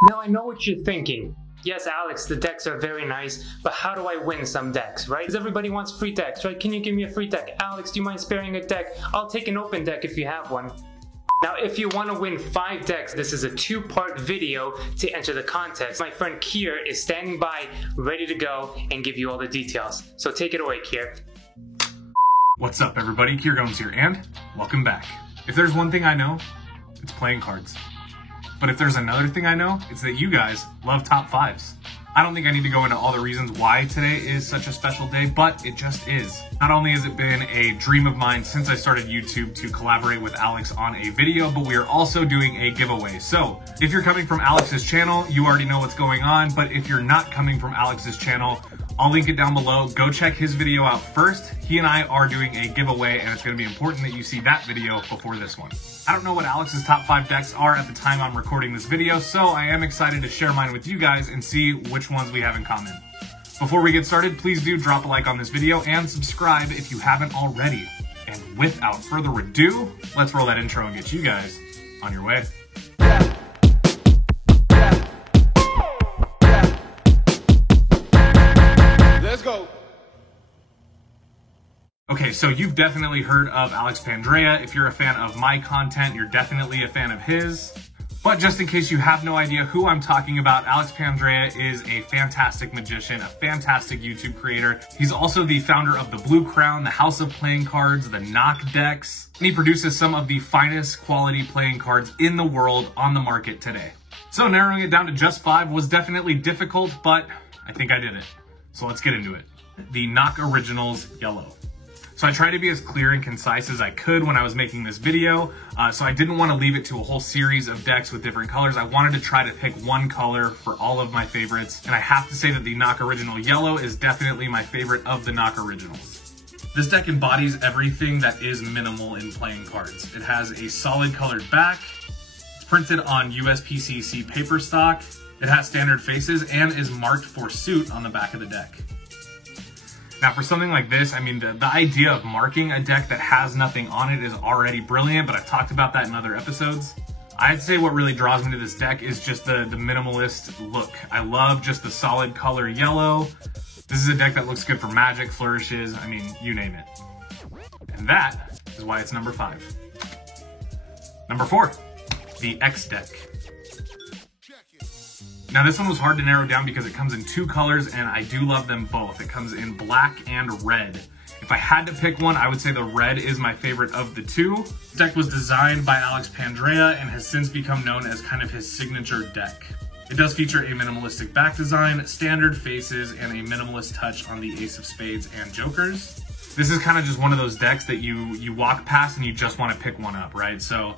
Now I know what you're thinking. Yes, Alex, the decks are very nice, but how do I win some decks, right? Because everybody wants free decks, right? Can you give me a free deck? Alex, do you mind sparing a deck? I'll take an open deck if you have one. Now, if you want to win 5 decks, this is a 2-part video to enter the contest. My friend Kier is standing by, ready to go, and give you all the details. So take it away, Kier. What's up, everybody? Kier Gomes here, and welcome back. If there's one thing I know, it's playing cards. But if there's another thing I know, it's that you guys love top 5s. I don't think I need to go into all the reasons why today is such a special day, but it just is. Not only has it been a dream of mine since I started YouTube to collaborate with Alex on a video, but we are also doing a giveaway. So if you're coming from Alex's channel, you already know what's going on, but if you're not coming from Alex's channel, I'll link it down below. Go check his video out first. He and I are doing a giveaway, and it's gonna be important that you see that video before this one. I don't know what Alex's top 5 decks are at the time I'm recording this video, so I am excited to share mine with you guys and see which ones we have in common. Before we get started, please do drop a like on this video and subscribe if you haven't already. And without further ado, let's roll that intro and get you guys on your way. Let's go. Okay, so you've definitely heard of Alex Pandrea. If you're a fan of my content, you're definitely a fan of his. But just in case you have no idea who I'm talking about, Alex Pandrea is a fantastic magician, a fantastic YouTube creator. He's also the founder of the Blue Crown, the House of Playing Cards, the Knock decks, and he produces some of the finest quality playing cards in the world on the market today. So narrowing it down to just 5 was definitely difficult, but I think I did it. So let's get into it. The Knock Originals Yellow. So I tried to be as clear and concise as I could when I was making this video, so I didn't want to leave it to a whole series of decks with different colors. I wanted to try to pick one color for all of my favorites, and I have to say that the Knock Original Yellow is definitely my favorite of the Knock Originals. This deck embodies everything that is minimal in playing cards. It has a solid colored back, it's printed on USPCC paper stock, it has standard faces, and is marked for suit on the back of the deck. Now for something like this, I mean, the idea of marking a deck that has nothing on it is already brilliant, but I've talked about that in other episodes. I'd say what really draws me to this deck is just the minimalist look. I love just the solid color yellow. This is a deck that looks good for Magic, Flourishes, I mean, you name it. And that is why it's number 5. Number 4, the X deck. Now this one was hard to narrow down because it comes in 2 colors and I do love them both. It comes in black and red. If I had to pick one, I would say the red is my favorite of the 2. This deck was designed by Alex Pandrea and has since become known as kind of his signature deck. It does feature a minimalistic back design, standard faces, and a minimalist touch on the Ace of Spades and Jokers. This is kind of just one of those decks that you walk past and you just want to pick one up, right? So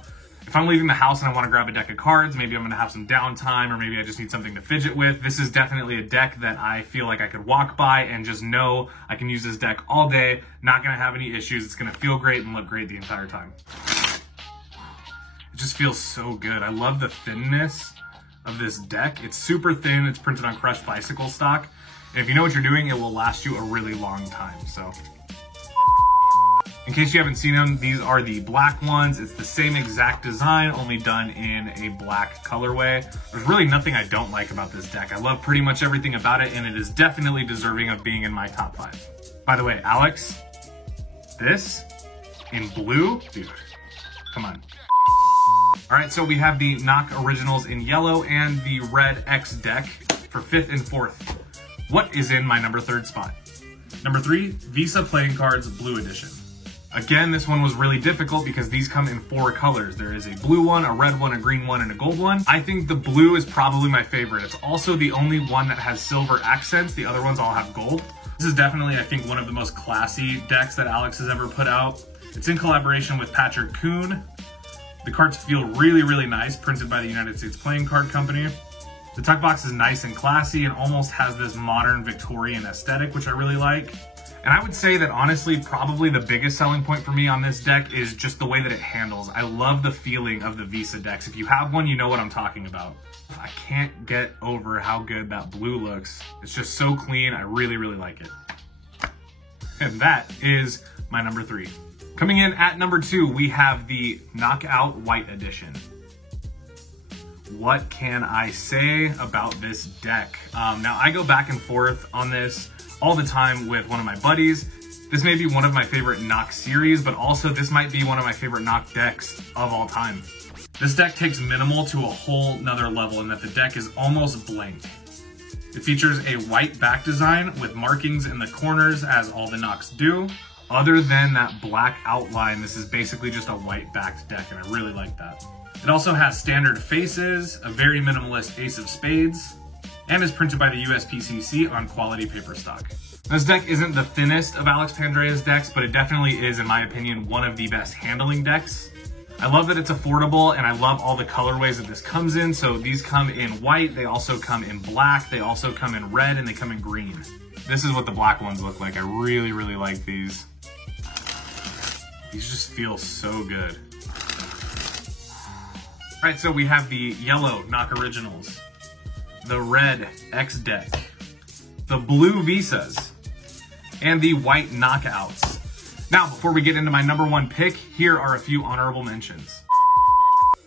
if I'm leaving the house and I want to grab a deck of cards, maybe I'm going to have some downtime, or maybe I just need something to fidget with, this is definitely a deck that I feel like I could walk by and just know I can use this deck all day, not going to have any issues, it's going to feel great and look great the entire time. It just feels so good. I love the thinness of this deck. It's super thin, it's printed on crushed bicycle stock, and if you know what you're doing, it will last you a really long time, so. In case you haven't seen them, these are the black ones. It's the same exact design, only done in a black colorway. There's really nothing I don't like about this deck. I love pretty much everything about it, and it is definitely deserving of being in my top 5. By the way, Alex, this in blue, dude, come on. All right, so we have the Knock Originals in yellow and the red X deck for 5th and 4th. What is in my number 3rd spot? Number 3, Visa Playing Cards Blue Edition. Again, this one was really difficult because these come in 4 colors. There is a blue one, a red one, a green one, and a gold one. I think the blue is probably my favorite. It's also the only one that has silver accents. The other ones all have gold. This is definitely, I think, one of the most classy decks that Alex has ever put out. It's in collaboration with Patrick Kuhn. The cards feel really, really nice, printed by the United States Playing Card Company. The tuck box is nice and classy and almost has this modern Victorian aesthetic, which I really like. And I would say that honestly, probably the biggest selling point for me on this deck is just the way that it handles. I love the feeling of the Visa decks. If you have one, you know what I'm talking about. I can't get over how good that blue looks. It's just so clean. I really, really like it. And that is my number 3. Coming in at number 2, we have the Knockout White Edition. what can I say about this deck? Now, I go back and forth on this all the time with one of my buddies. This may be one of my favorite Nock series, but also this might be one of my favorite Nock decks of all time. This deck takes minimal to a whole nother level in that the deck is almost blank. It features a white back design with markings in the corners as all the Nocks do. Other than that black outline, this is basically just a white backed deck, and I really like that. It also has standard faces, a very minimalist ace of spades, and is printed by the USPCC on quality paper stock. This deck isn't the thinnest of Alex Pandrea's decks, but it definitely is, in my opinion, one of the best handling decks. I love that it's affordable, and I love all the colorways that this comes in. So these come in white, they also come in black, they also come in red, and they come in green. This is what the black ones look like. I really, really like these. These just feel so good. All right, so we have the yellow Nock Originals, the red X deck, the blue Visas, and the white Knockouts. Now, before we get into my number one pick, here are a few honorable mentions.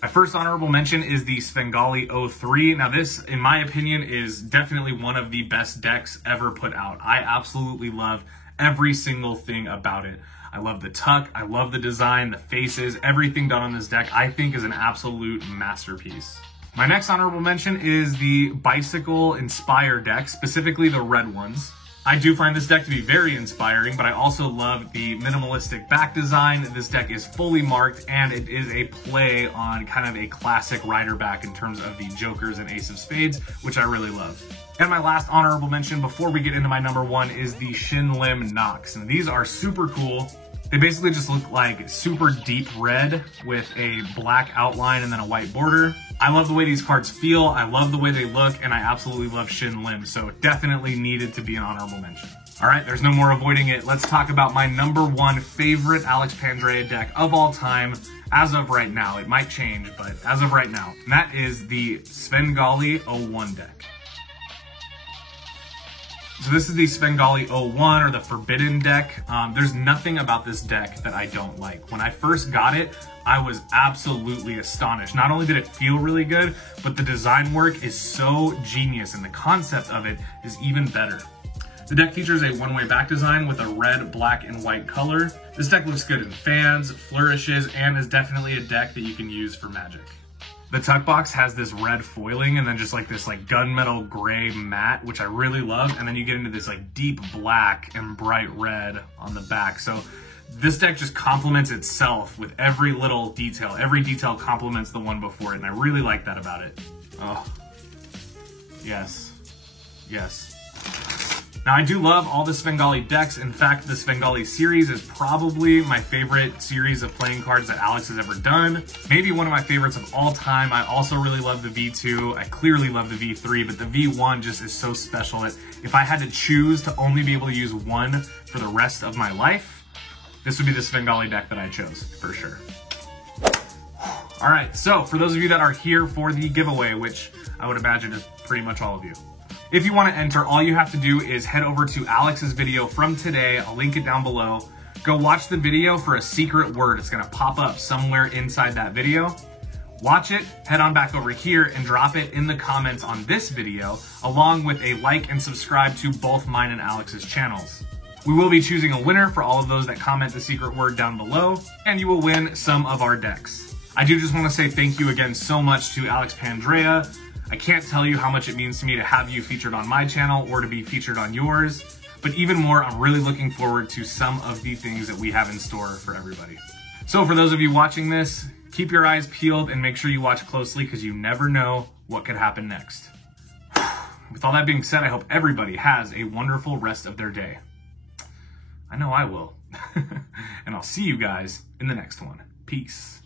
My first honorable mention is the Svengali 03. Now this, in my opinion, is definitely one of the best decks ever put out. I absolutely love every single thing about it. I love the tuck, I love the design, the faces, everything done on this deck I think is an absolute masterpiece. My next honorable mention is the Bicycle Inspire deck, specifically the red ones. I do find this deck to be very inspiring, but I also love the minimalistic back design. This deck is fully marked, and it is a play on kind of a classic rider back in terms of the jokers and ace of spades, which I really love. And my last honorable mention before we get into my number one is the Shin Lim Nocks. And these are super cool. They basically just look like super deep red with a black outline and then a white border. I love the way these cards feel, I love the way they look, and I absolutely love Shin Lim, so it definitely needed to be an honorable mention. All right, there's no more avoiding it. Let's talk about my number one favorite Alex Pandrea deck of all time, as of right now. It might change, but as of right now. And that is the Svengali 01 deck. So this is the Svengali 01, or the Forbidden deck. There's nothing about this deck that I don't like. When I first got it, I was absolutely astonished. Not only did it feel really good, but the design work is so genius, and the concept of it is even better. The deck features a one-way back design with a red, black, and white color. This deck looks good in fans, flourishes, and is definitely a deck that you can use for Magic. The tuck box has this red foiling and then just like this like gunmetal gray matte, which I really love. And then you get into this like deep black and bright red on the back. So this deck just complements itself with every little detail. Every detail complements the one before it, and I really like that about it. Oh, yes, yes. Now, I do love all the Svengali decks. In fact, the Svengali series is probably my favorite series of playing cards that Alex has ever done. Maybe one of my favorites of all time. I also really love the V2. I clearly love the V3, but the V1 just is so special that if I had to choose to only be able to use one for the rest of my life, this would be the Svengali deck that I chose, for sure. All right, so for those of you that are here for the giveaway, which I would imagine is pretty much all of you, if you want to enter, all you have to do is head over to Alex's video from today. I'll link it down below. Go watch the video for a secret word. It's going to pop up somewhere inside that video. Watch it, head on back over here, and drop it in the comments on this video, along with a like and subscribe to both mine and Alex's channels. We will be choosing a winner for all of those that comment the secret word down below, and you will win some of our decks. I do just want to say thank you again so much to Alex Pandrea. I can't tell you how much it means to me to have you featured on my channel or to be featured on yours, but even more, I'm really looking forward to some of the things that we have in store for everybody. So for those of you watching this, keep your eyes peeled and make sure you watch closely, because you never know what could happen next. With all that being said, I hope everybody has a wonderful rest of their day. I know I will. And I'll see you guys in the next one. Peace.